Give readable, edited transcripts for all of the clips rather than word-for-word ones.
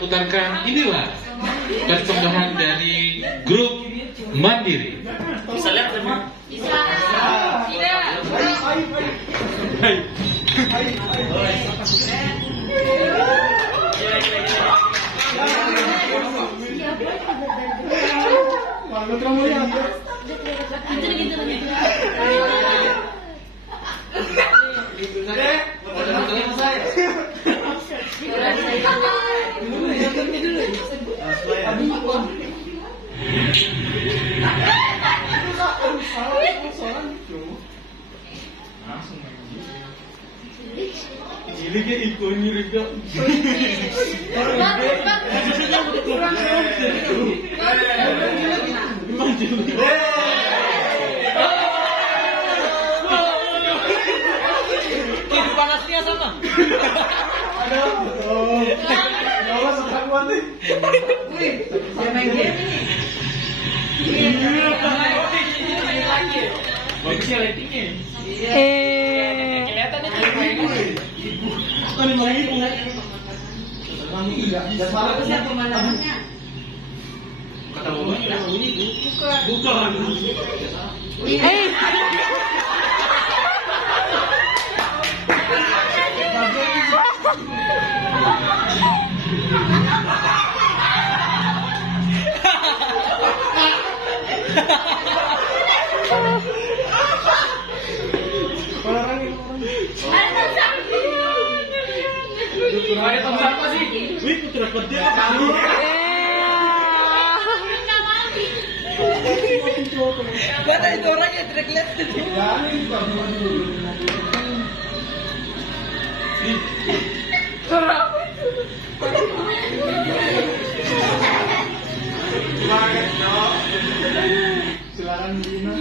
putarkan inilah persembahan dari grup Mandiri. Bisa lihat semua? Bisa. Jadi kayak ikut nyurik dok. Kehidupan aslinya sama. Ada. Oh. Bawa sekakuan nih. Wih, dia main game ini. Bagusnya lightingnya. Kelihatan itu. Kan lagi enggak. Enggak salah Bagusnya pemandangannya. Kata bunyi Bukan. Ada tempat apa sih? Wih, putra kerja. Gak ada itu orangnya tidak kelihatan. Silakan Dina.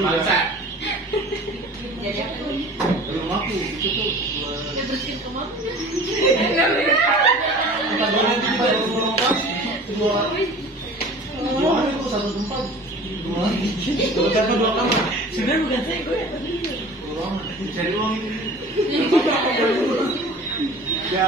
Bangsa. Rumahku itu dua hari itu satu tempat. Dua kamar. Sebenarnya bukan saya gue. Cari uang itu. Ya,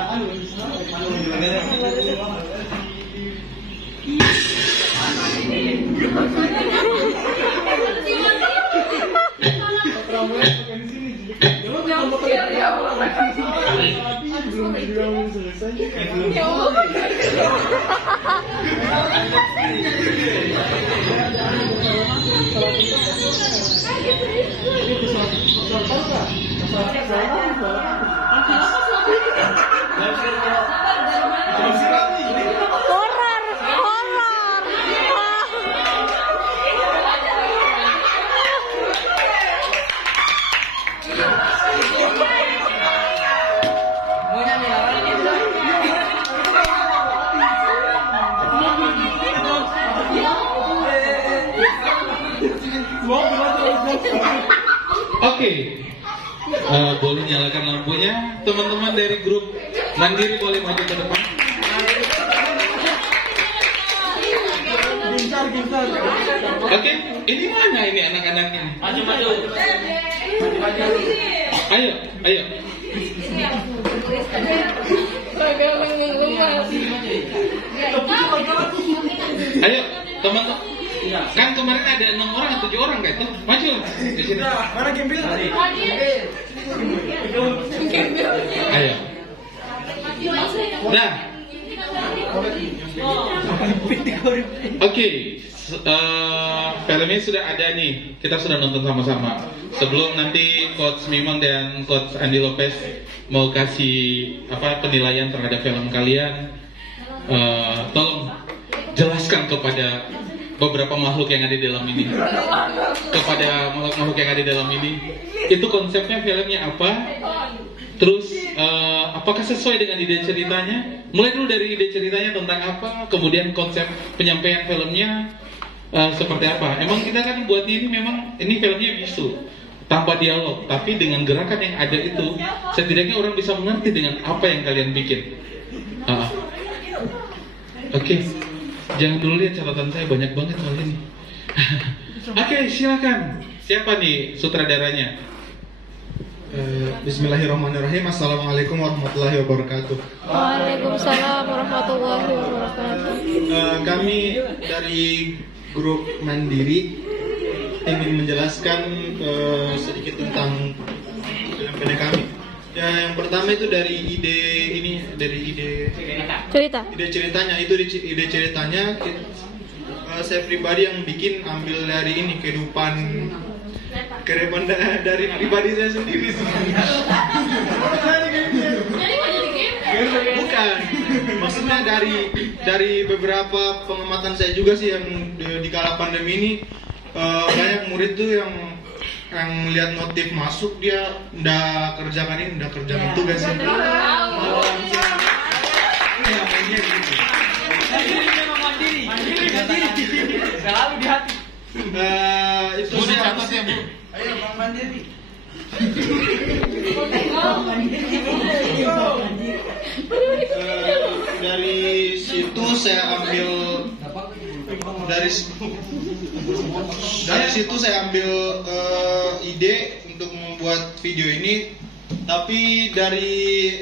Oke, boleh nyalakan lampunya. Teman-teman dari grup Mandiri boleh maju ke depan. Gintar. Oke, ini mana ini anak-anak ini? Maju. Ayo. Ayo, teman-teman. Kan kemarin ada 6 orang atau 7 orang kayak itu. Maju di sini. Mana Gembel? Ayo. Nah. Oke. Filmnya sudah ada nih. Kita sudah nonton sama-sama. Sebelum nanti Coach Mimang dan Coach Andi Lopez mau kasih penilaian terhadap film kalian, tolong jelaskan kepada beberapa makhluk yang ada di dalam ini, kepada makhluk-makhluk yang ada di dalam ini, itu konsepnya filmnya apa, terus apakah sesuai dengan ide ceritanya. Mulai dulu dari ide ceritanya tentang apa, kemudian konsep penyampaian filmnya seperti apa. Emang kita kan buatnya ini memang ini filmnya bisu tanpa dialog, tapi dengan gerakan yang ada itu setidaknya orang bisa mengerti dengan apa yang kalian bikin. Oke. Jangan dulu lihat catatan saya, banyak banget soal ini. Oke, silakan. Siapa nih sutradaranya? Bismillahirrahmanirrahim. Assalamualaikum warahmatullahi wabarakatuh. Waalaikumsalam warahmatullahi wabarakatuh. Kami dari grup Mandiri ingin menjelaskan sedikit tentang film pendek kami. Ya, yang pertama itu dari ide ceritanya. Ide ceritanya saya pribadi yang bikin, ambil dari ini kehidupan dari pribadi saya sendiri sebenarnya. Bukan, maksudnya dari beberapa pengamatan saya juga sih yang di kala pandemi ini banyak murid tuh yang lihat notif masuk dia ndak kerjakan tugasnya. Mandiri. Selalu di hati. Itu sih catat ya, Bu. Ayo Bang Mandiri. Dari situ saya ambil ide untuk membuat video ini, tapi dari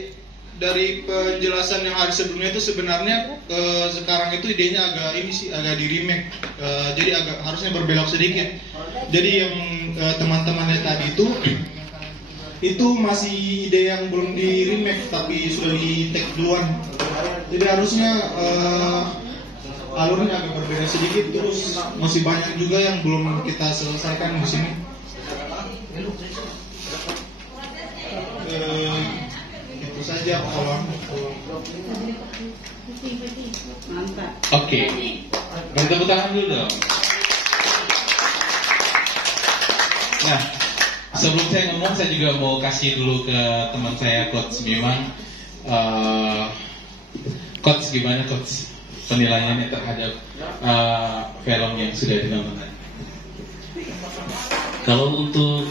penjelasan yang hari sebelumnya itu sebenarnya sekarang itu idenya agak di remake, jadi harusnya berbelok sedikit. Jadi yang teman-temannya tadi itu masih ide yang belum di remake tapi sudah di take duluan. Jadi harusnya alurnya agak berbeda sedikit, terus masih banyak juga yang belum kita selesaikan di sini. Itu saja kalau Mantap. Oke, tepuk tangan dulu dong. Nah, sebelum saya ngomong, saya juga mau kasih dulu ke teman saya, Coach Mimang. Coach, gimana Coach penilaiannya terhadap film yang sudah ditonton? Kalau untuk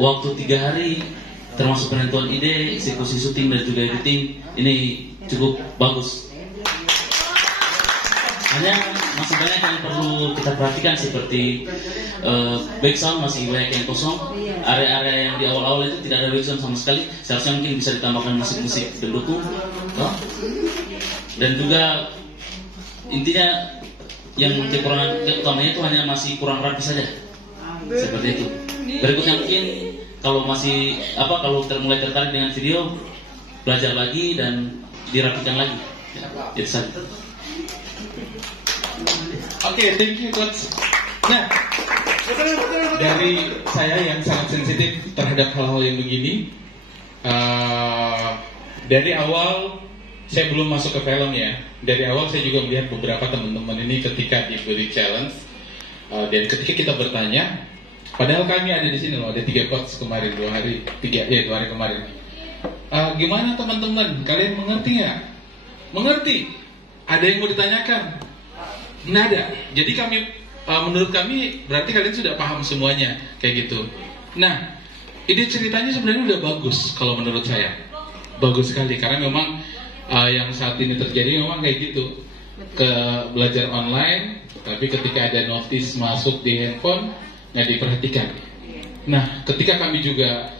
waktu 3 hari, termasuk penentuan ide, eksekusi syuting dan juga editing, ini cukup bagus. Hanya masih banyak yang perlu kita perhatikan, seperti background masih banyak yang kosong. Area-area yang di awal-awal itu tidak ada background sama sekali. Seharusnya mungkin bisa ditambahkan musik-musik pendukung. Dan juga intinya yang kekurangan utamanya itu hanya masih kurang rapi saja. Seperti itu. Berikutnya mungkin kalau mulai tertarik dengan video, belajar lagi dan dirapikan lagi. Itu saja. Oke, thank you Coach. Nah, dari saya yang sangat sensitif terhadap hal-hal yang begini, dari awal saya belum masuk ke film ya. Dari awal saya juga melihat beberapa teman-teman ini ketika diberi challenge, dan ketika kita bertanya, padahal kami ada di sini loh, ada 3 coach kemarin 2 hari kemarin. Gimana teman-teman? Kalian mengerti nggak? Mengerti? Ada yang mau ditanyakan? Nggak ada. Jadi menurut kami berarti kalian sudah paham semuanya kayak gitu. Nah, ide ceritanya sebenarnya udah bagus kalau menurut saya. Bagus sekali karena memang yang saat ini terjadi memang kayak gitu. Belajar online, tapi ketika ada notice masuk di handphone nggak diperhatikan. Nah, ketika kami juga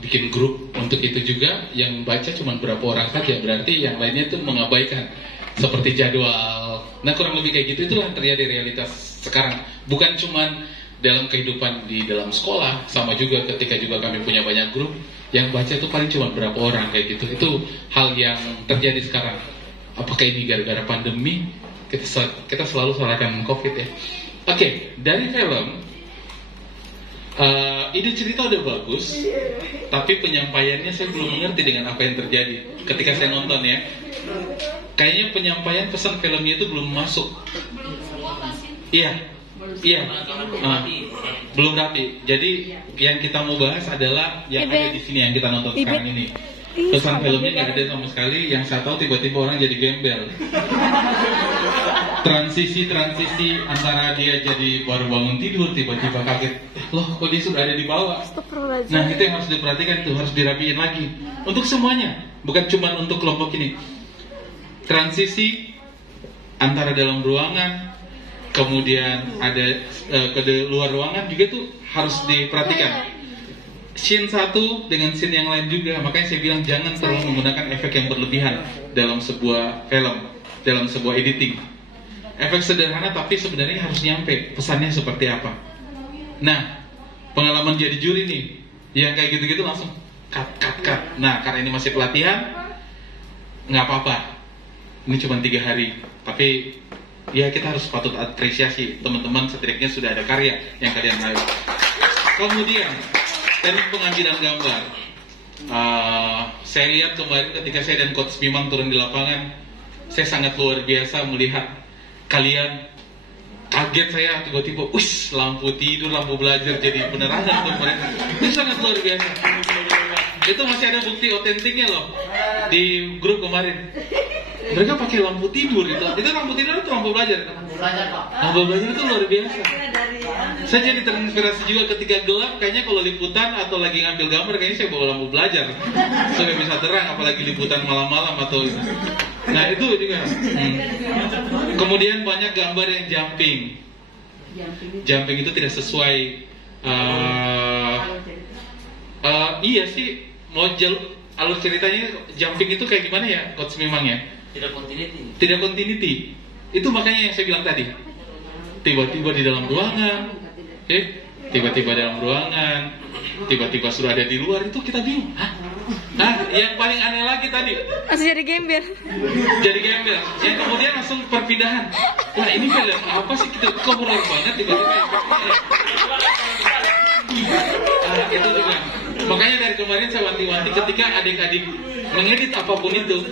bikin grup untuk itu juga, yang baca cuma berapa orang saja, berarti yang lainnya itu mengabaikan seperti jadwal. Nah, kurang lebih kayak gitu, itulah terjadi realitas sekarang. Bukan cuma dalam kehidupan di dalam sekolah, sama juga ketika juga kami punya banyak grup, yang baca tuh paling cuma berapa orang kayak gitu. Itu hal yang terjadi sekarang. Apakah ini gara-gara pandemi? Kita selalu salahkan COVID ya. Oke, dari film, ide cerita udah bagus, tapi penyampaiannya saya belum mengerti dengan apa yang terjadi ketika saya nonton ya. Kayaknya penyampaian pesan filmnya itu belum masuk. Iya, belum rapi. Jadi yang kita mau bahas adalah yang ada di sini yang kita nonton sekarang ini. Pesan filmnya nggak ada sama sekali. Yang saya tahu tiba-tiba orang jadi gembel. Transisi antara dia jadi baru bangun tidur tiba-tiba kaget, loh kok dia sudah ada di bawah. Nah, itu yang harus diperhatikan, itu harus dirapiin lagi untuk semuanya, bukan cuma untuk kelompok ini. Transisi antara dalam ruangan, kemudian ada ke luar ruangan juga tuh harus diperhatikan. scene satu dengan scene yang lain juga. Makanya saya bilang jangan terlalu menggunakan efek yang berlebihan dalam sebuah film, dalam sebuah editing. Efek sederhana tapi sebenarnya harus nyampe pesannya seperti apa. Nah, pengalaman jadi juri nih, yang kayak gitu-gitu langsung cut. Nah, karena ini masih pelatihan, nggak apa-apa. Ini cuma 3 hari, tapi ya kita harus patut apresiasi teman-teman, setidaknya sudah ada karya yang kalian raih. Kemudian teknik pengambilan gambar. Saya lihat kemarin ketika saya dan Coach Mimang turun di lapangan, saya sangat luar biasa melihat kalian. Kaget saya tiba-tiba, lampu tidur, lampu belajar jadi penerangan untuk mereka. Itu sangat luar biasa. Itu masih ada bukti otentiknya loh di grup kemarin. Mereka pakai lampu tidur itu lampu tidur atau lampu belajar? Lampu belajar itu luar biasa. Saya jadi terinspirasi juga ketika gelap. Kayaknya kalau liputan atau lagi ngambil gambar, kayaknya saya bawa lampu belajar supaya bisa terang, apalagi liputan malam-malam atau itu. Nah itu juga. Kemudian banyak gambar yang jumping. Jumping itu tidak sesuai. Iya sih, mau alur ceritanya jumping itu kayak gimana ya, Coach Mimang ya? Tidak continuity. Itu makanya yang saya bilang tadi. Tiba-tiba di dalam ruangan, tiba-tiba dalam ruangan, tiba-tiba sudah ada di luar, itu kita bingung. Nah, yang paling aneh lagi tadi, Masih jadi gembel. yang kemudian langsung perpindahan. Wah, ini film apa sih, kita kok horor banget tiba-tiba. Itu juga. Makanya dari kemarin saya wanti-wanti ketika adik-adik mengedit apapun itu,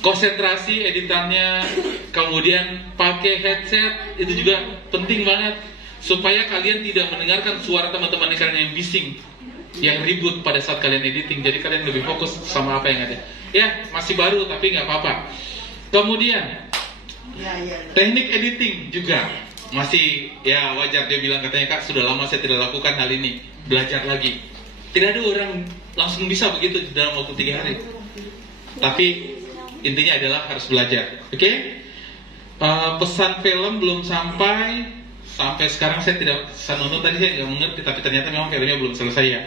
konsentrasi editannya, kemudian pakai headset, itu juga penting banget supaya kalian tidak mendengarkan suara teman-teman kalian yang bising, yang ribut pada saat kalian editing. Jadi kalian lebih fokus sama apa yang ada. Ya, masih baru tapi nggak apa-apa. Kemudian teknik editing juga masih, ya wajar dia bilang, katanya Kak sudah lama saya tidak lakukan hal ini, belajar lagi. Tidak ada orang langsung bisa begitu dalam waktu 3 hari. Tapi intinya adalah harus belajar. Oke? Pesan film belum sampai sekarang saya tidak nonton, tadi saya nggak mengerti, tapi ternyata memang filmnya belum selesai ya.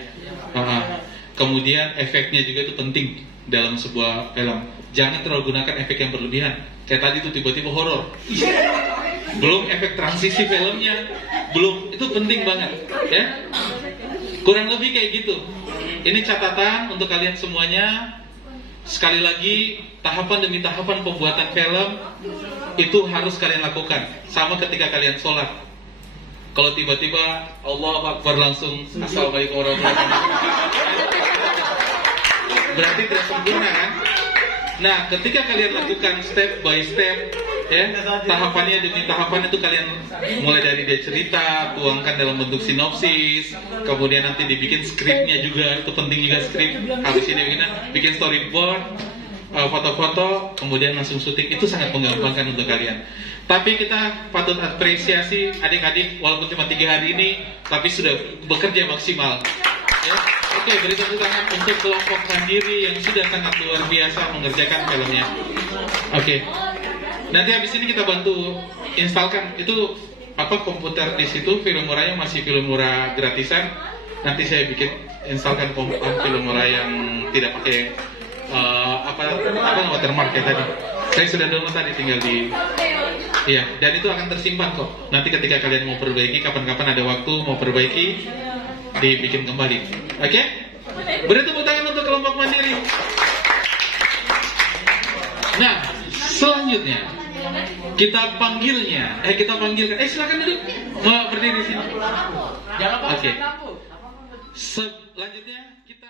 Kemudian efeknya juga itu penting dalam sebuah film. Jangan terlalu gunakan efek yang berlebihan. Kayak tadi itu tiba-tiba horor. Belum efek transisi filmnya, belum, itu penting banget, ya. Kurang lebih kayak gitu. Ini catatan untuk kalian semuanya. Sekali lagi, tahapan demi tahapan pembuatan film itu harus kalian lakukan. Sama ketika kalian sholat. Kalau tiba-tiba Allahu Akbar langsung Assalamualaikum warahmatullahi wabarakatuh, berarti tidak sempurna kan? Nah, ketika kalian lakukan step by step, ya, tahapannya demi tahapan itu kalian mulai dari dia cerita, tuangkan dalam bentuk sinopsis, kemudian nanti dibikin skripnya juga, itu penting juga skrip. Habis ini bikin storyboard, foto-foto, kemudian langsung syuting. Itu sangat menggampangkan untuk kalian. Tapi kita patut apresiasi adik-adik, walaupun cuma 3 hari ini, tapi sudah bekerja maksimal. Ya. Oke, beri tepuk tangan untuk kelompok mandiri yang sudah sangat luar biasa mengerjakan filmnya. Oke. Nanti habis ini kita bantu instalkan itu komputer di situ. Film murahnya masih film murah gratisan. Nanti saya bikin instalkan film murah yang tidak pakai watermark ya tadi. Saya sudah download tadi, tinggal di dan itu akan tersimpan kok. Nanti ketika kalian mau perbaiki, kapan-kapan ada waktu mau perbaiki, dibikin kembali. Oke? Beri tepuk tangan untuk kelompok mandiri. Nah, selanjutnya kita panggilkan. Silakan duduk. Mau berdiri sini. Oke. Selanjutnya kita